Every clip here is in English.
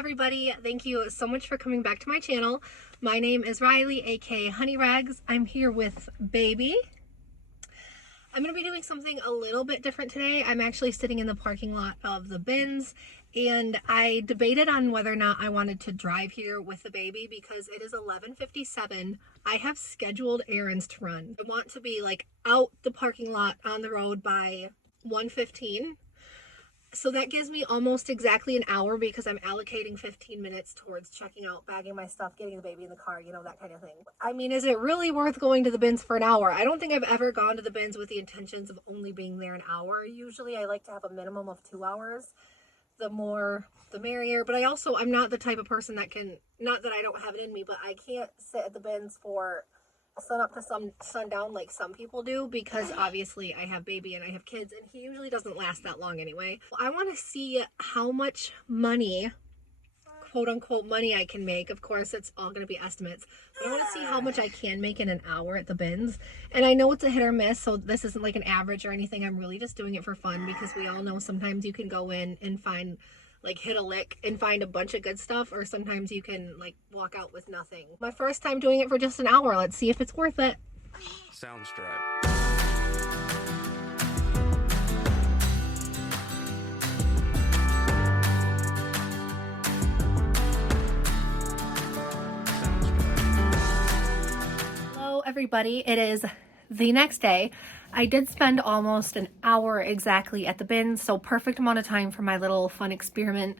everybody. Thank you so much for coming back to my channel. My name is Riley, aka Honey Rags. I'm here with Baby. I'm going to be doing something a little bit different today. I'm actually sitting in the parking lot of the bins, and I debated on whether or not I wanted to drive here with the baby because it is 11:57. I have scheduled errands to run. I want to be like out the parking lot on the road by 1:15. So that gives me almost exactly an hour because I'm allocating 15 minutes towards checking out, bagging my stuff, getting the baby in the car, you know, that kind of thing. I mean, is it really worth going to the bins for an hour? I don't think I've ever gone to the bins with the intentions of only being there an hour. Usually I like to have a minimum of 2 hours. The more, the merrier. But I'm not the type of person that can, not that I don't have it in me, but I can't sit at the bins for sun up to sundown like some people do, because obviously I have baby and I have kids and he usually doesn't last that long anyway. I want to see how much money, quote unquote money, I can make. Of course it's all going to be estimates, but I want to see how much I can make in an hour at the bins. And I know it's a hit or miss, so this isn't like an average or anything. I'm really just doing it for fun because we all know sometimes you can go in and find, like, hit a lick and find a bunch of good stuff, or sometimes you can like walk out with nothing. My first time doing it for just an hour. Let's see if it's worth it. Sounds right. Hello everybody, it is the next day. I did spend almost an hour exactly at the bins, so perfect amount of time for my little fun experiment.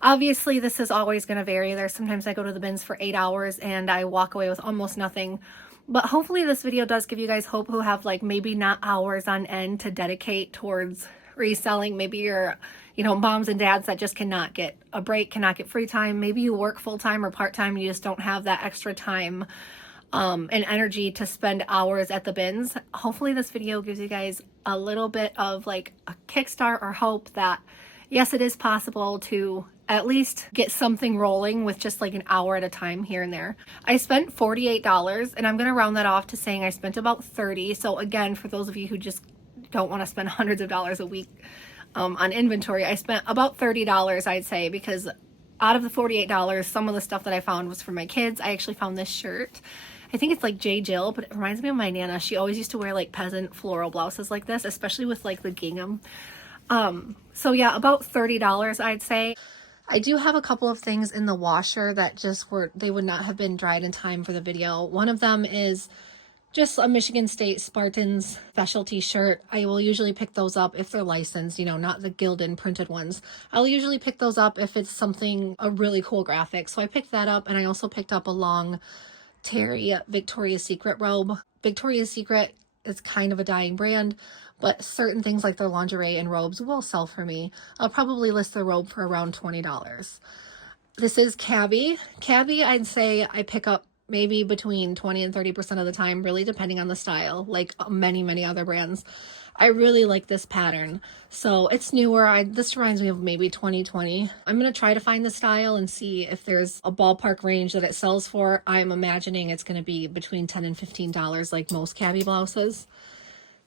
Obviously this is always going to vary. There's sometimes I go to the bins for 8 hours and I walk away with almost nothing, but hopefully this video does give you guys hope who have like maybe not hours on end to dedicate towards reselling. Maybe you're, you know, moms and dads that just cannot get a break, cannot get free time. Maybe you work full-time or part-time and you just don't have that extra time and energy to spend hours at the bins. Hopefully this video gives you guys a little bit of like a kickstart or hope that yes, it is possible to at least get something rolling with just like an hour at a time here and there. I spent $48 and I'm going to round that off to saying I spent about $30. So again, for those of you who just don't want to spend hundreds of dollars a week on inventory, I spent about $30, I'd say, because out of the $48, some of the stuff that I found was for my kids. I actually found this shirt. I think it's like J. Jill, but it reminds me of my Nana. She always used to wear like peasant floral blouses like this, especially with like the gingham. So yeah, about $30, I'd say. I do have a couple of things in the washer that just they would not have been dried in time for the video. One of them is just a Michigan State Spartans specialty shirt. I will usually pick those up if they're licensed, you know, not the Gildan printed ones. I'll usually pick those up if it's something, a really cool graphic. So I picked that up, and I also picked up a long Terry Victoria's Secret robe. Victoria's Secret is kind of a dying brand, but certain things like their lingerie and robes will sell for me. I'll probably list the robe for around $20. This is Cabby. Cabby, I'd say I pick up maybe between 20 and 30% of the time, really depending on the style, like many other brands. I really like this pattern. So it's newer. This reminds me of maybe 2020. I'm going to try to find the style and see if there's a ballpark range that it sells for. I'm imagining it's going to be between $10 and $15 like most Cabby blouses.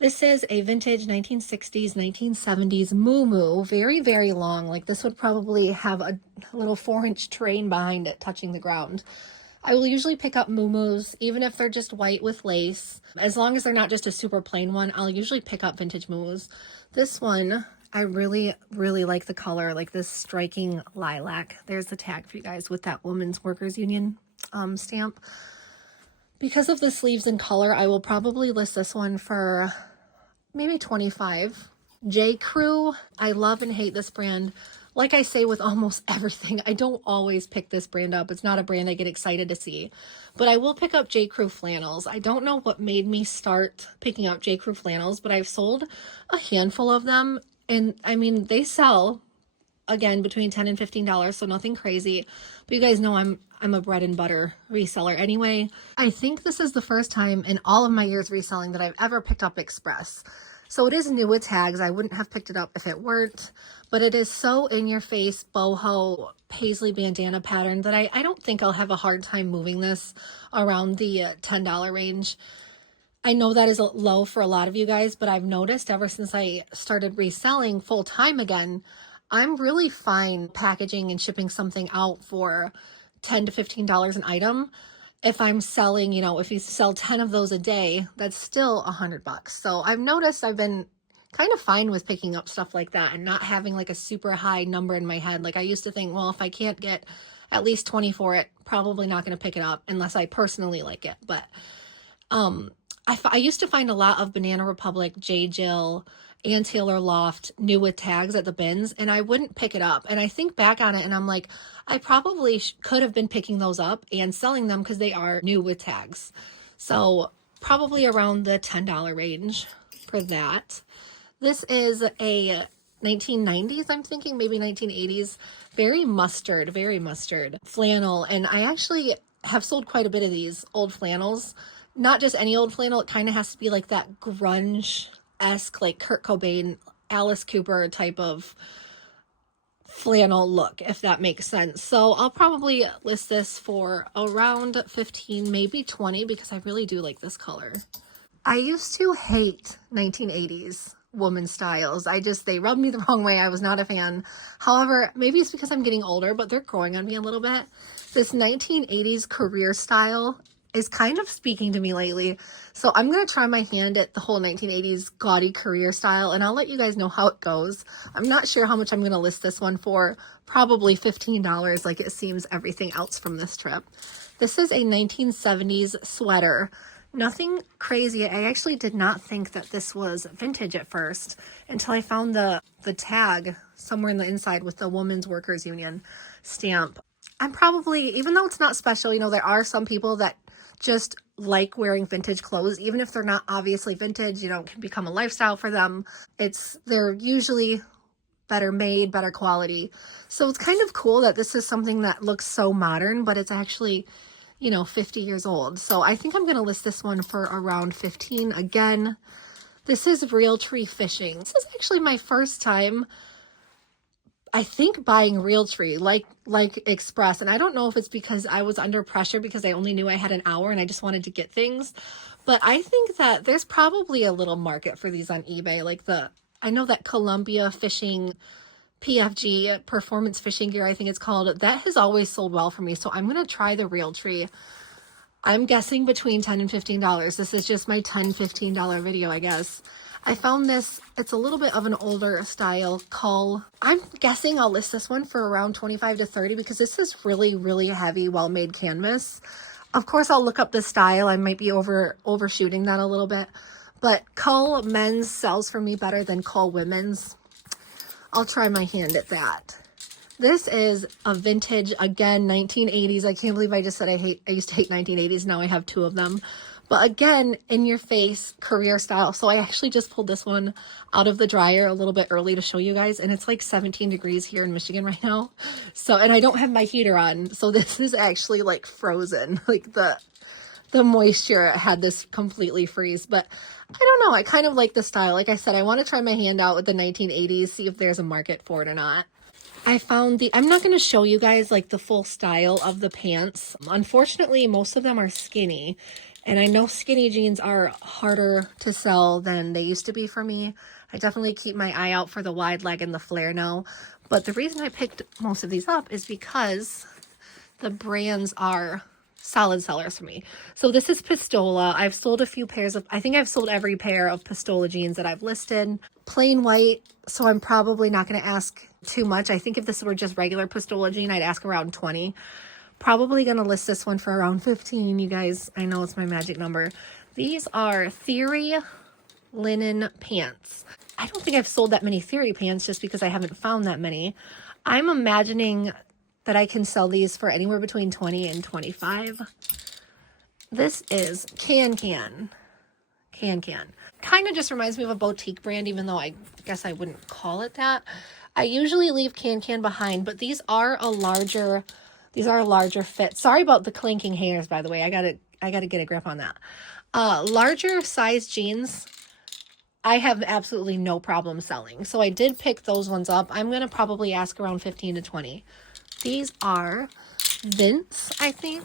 This is a vintage 1960s, 1970s moo-moo. Very long. Like this would probably have a little 4-inch train behind it touching the ground. I will usually pick up moo-moos, even if they're just white with lace. As long as they're not just a super plain one, I'll usually pick up vintage moo-moos. This one, I really like the color, like this striking lilac. There's the tag for you guys with that Women's Workers Union stamp. Because of the sleeves and color, I will probably list this one for maybe $25. J. Crew, I love and hate this brand. Like I say with almost everything, I don't always pick this brand up. It's not a brand I get excited to see. But I will pick up J. Crew flannels. I don't know what made me start picking up J. Crew flannels, but I've sold a handful of them. And I mean, they sell, again, between $10 and $15, so nothing crazy. But you guys know I'm a bread and butter reseller anyway. I think this is the first time in all of my years reselling that I've ever picked up Express. So it is new with tags. I wouldn't have picked it up if it weren't, but it is so in your face boho paisley bandana pattern that I don't think I'll have a hard time moving this around the $10 range. I know that is low for a lot of you guys, but I've noticed ever since I started reselling full time again, I'm really fine packaging and shipping something out for $10 to $15 an item. If I'm selling, if you sell 10 of those a day, that's still $100. So I've noticed I've been kind of fine with picking up stuff like that and not having like a super high number in my head. Like I used to think, well, if I can't get at least 20 for it, probably not going to pick it up unless I personally like it. But I used to find a lot of Banana Republic, J. Jill, and Taylor Loft new with tags at the bins, and I wouldn't pick it up. And I think back on it, and I'm like, I probably could have been picking those up and selling them because they are new with tags. So probably around the $10 range for that. This is a 1990s, I'm thinking, maybe 1980s, very mustard flannel. And I actually have sold quite a bit of these old flannels. Not just any old flannel, it kind of has to be like that grunge-esque, like Kurt Cobain, Alice Cooper type of flannel look, if that makes sense. So I'll probably list this for around 15, maybe 20, because I really do like this color. I used to hate 1980s woman styles. They rubbed me the wrong way. I was not a fan. However, maybe it's because I'm getting older, but they're growing on me a little bit. This 1980s career style is kind of speaking to me lately. So I'm going to try my hand at the whole 1980s gaudy career style, and I'll let you guys know how it goes. I'm not sure how much I'm going to list this one for. Probably $15, like it seems everything else from this trip. This is a 1970s sweater. Nothing crazy. I actually did not think that this was vintage at first until I found the tag somewhere in the inside with the Women's Workers Union stamp. I'm probably, even though it's not special, there are some people that just like wearing vintage clothes, even if they're not obviously vintage, it can become a lifestyle for them. They're usually better made, better quality. So it's kind of cool that this is something that looks so modern, but it's actually 50 years old. So I think I'm going to list this one for around 15. Again, this is Realtree Fishing. This is actually my first time, I think, buying Realtree, like Express. And I don't know if it's because I was under pressure because I only knew I had an hour and I just wanted to get things. But I think that there's probably a little market for these on eBay. I know that Columbia Fishing PFG, performance fishing gear, I think it's called, that has always sold well for me. So I'm going to try the Realtree. I'm guessing between $10 and $15. This is just my $10, $15 video, I guess. I found this, it's a little bit of an older style cull. I'm guessing I'll list this one for around 25 to 30 because this is really, really heavy, well-made canvas. Of course, I'll look up the style. I might be overshooting that a little bit. But cull men's sells for me better than cull women's. I'll try my hand at that. This is a vintage, again, 1980s. I can't believe I just said I used to hate 1980s. Now I have two of them. But again, in your face, career style. So I actually just pulled this one out of the dryer a little bit early to show you guys. And it's like 17 degrees here in Michigan right now. So, and I don't have my heater on. So this is actually like frozen. Like the moisture had this completely freeze. But I don't know. I kind of like the style. Like I said, I want to try my hand out with the 1980s, see if there's a market for it or not. I found I'm not going to show you guys like the full style of the pants. Unfortunately, most of them are skinny. And I know skinny jeans are harder to sell than they used to be for me. I definitely keep my eye out for the wide leg and the flare now. But the reason I picked most of these up is because the brands are solid sellers for me. So this is Pistola. I've sold a few pairs of, I think I've sold every pair of Pistola jeans that I've listed. Plain white, so I'm probably not going to ask too much. I think if this were just regular Pistola jean, I'd ask around 20. Probably going to list this one for around 15, you guys. I know it's my magic number. These are Theory linen pants. I don't think I've sold that many Theory pants just because I haven't found that many. I'm imagining that I can sell these for anywhere between 20 and 25. This is Can. Kind of just reminds me of a boutique brand, even though I guess I wouldn't call it that. I usually leave Can behind, but these are a larger fit. Sorry about the clinking hairs, by the way. I gotta get a grip on that. Larger size jeans, I have absolutely no problem selling. So I did pick those ones up. I'm gonna probably ask around 15 to 20. These are Vince, I think.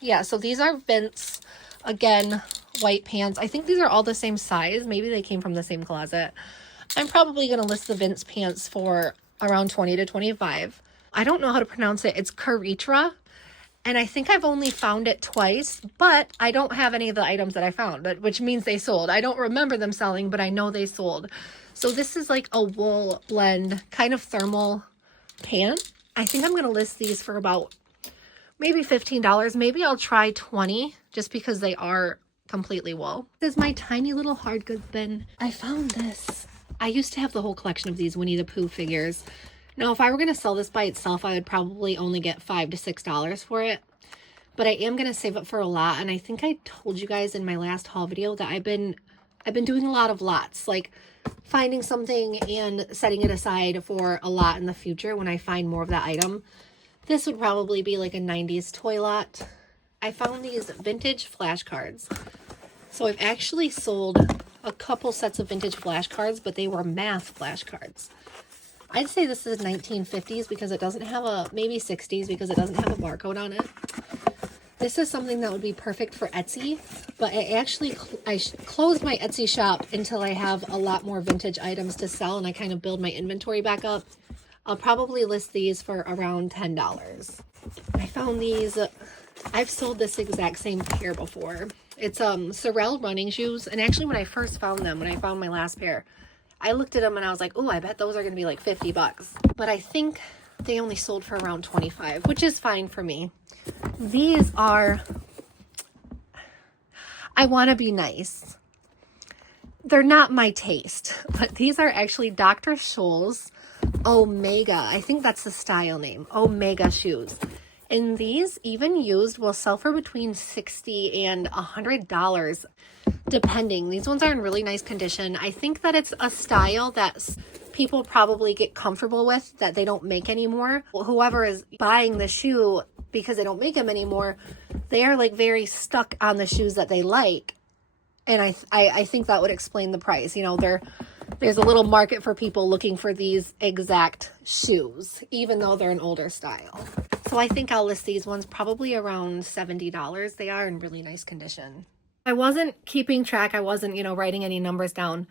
Yeah, so these are Vince. Again, white pants. I think these are all the same size. Maybe they came from the same closet. I'm probably going to list the Vince pants for around 20 to 25. I don't know how to pronounce it. It's Caritra. And I think I've only found it twice, but I don't have any of the items that I found, which means they sold. I don't remember them selling, but I know they sold. So this is like a wool blend, kind of thermal pant. I think I'm going to list these for about maybe $15. Maybe I'll try 20 just because they are completely wool. This is my tiny little hard goods bin. I found this. I used to have the whole collection of these Winnie the Pooh figures. Now, if I were going to sell this by itself, I would probably only get $5 to $6 for it. But I am going to save it for a lot. And I think I told you guys in my last haul video that I've been doing a lot of lots, like finding something and setting it aside for a lot in the future when I find more of that item. This would probably be like a 90s toy lot. I found these vintage flashcards. So I've actually sold a couple sets of vintage flashcards, but they were math flashcards. I'd say this is 1950s because it doesn't have a, maybe 60s because it doesn't have a barcode on it. This is something that would be perfect for Etsy, but I closed my Etsy shop until I have a lot more vintage items to sell and I kind of build my inventory back up. I'll probably list these for around $10. I found these, I've sold this exact same pair before. It's Sorel running shoes, and actually when I first found them, when I found my last pair, I looked at them and I was like, oh, I bet those are going to be like $50. But I think they only sold for around 25, which is fine for me. These are, I want to be nice. They're not my taste, but these are actually Dr. Scholl's Omega. I think that's the style name. Omega shoes. And these, even used, will sell for between $60 and $100, depending. These ones are in really nice condition. I think that it's a style that people probably get comfortable with that they don't make anymore. Whoever is buying the shoe because they don't make them anymore, they are like very stuck on the shoes that they like. And I think that would explain the price. You know, there's a little market for people looking for these exact shoes, even though they're an older style. So I think I'll list these ones probably around $70. They are in really nice condition. I wasn't keeping track. I wasn't, writing any numbers down.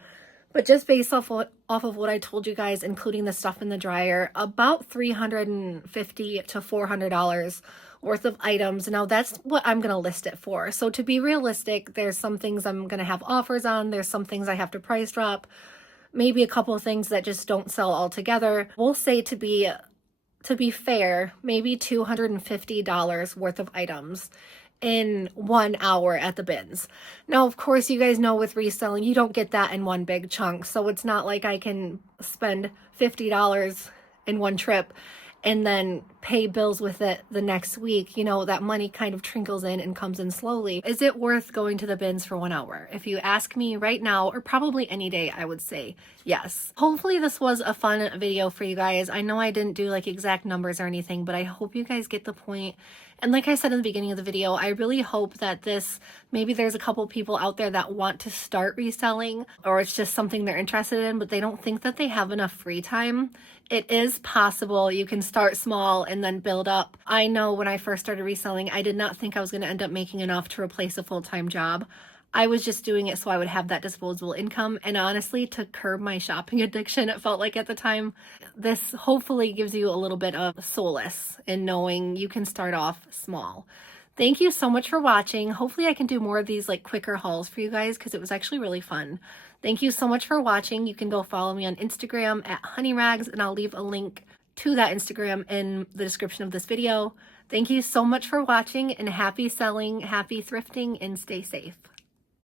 But just based off of what I told you guys, including the stuff in the dryer, about $350 to $400 worth of items. Now that's what I'm going to list it for. So to be realistic, there's some things I'm going to have offers on. There's some things I have to price drop. Maybe a couple of things that just don't sell altogether. We'll say to be fair, maybe $250 worth of items in 1 hour at the bins. Now, of course, you guys know with reselling, you don't get that in one big chunk. So it's not like I can spend $50 in one trip and then pay bills with it the next week. That money kind of trickles in and comes in slowly. Is it worth going to the bins for 1 hour? If you ask me right now, or probably any day, I would say yes. Hopefully this was a fun video for you guys. I know I didn't do like exact numbers or anything, but I hope you guys get the point. And like I said in the beginning of the video, I really hope that maybe there's a couple people out there that want to start reselling, or it's just something they're interested in, but they don't think that they have enough free time. It is possible. You can start small and then build up. I know when I first started reselling, I did not think I was going to end up making enough to replace a full-time job. I was just doing it so I would have that disposable income, and honestly, to curb my shopping addiction, it felt like at the time. This hopefully gives you a little bit of solace in knowing you can start off small. Thank you so much for watching. Hopefully I can do more of these like quicker hauls for you guys because it was actually really fun. Thank you so much for watching. You can go follow me on Instagram at honeyrags, and I'll leave a link to that Instagram in the description of this video. Thank you so much for watching, and happy selling, happy thrifting, and stay safe.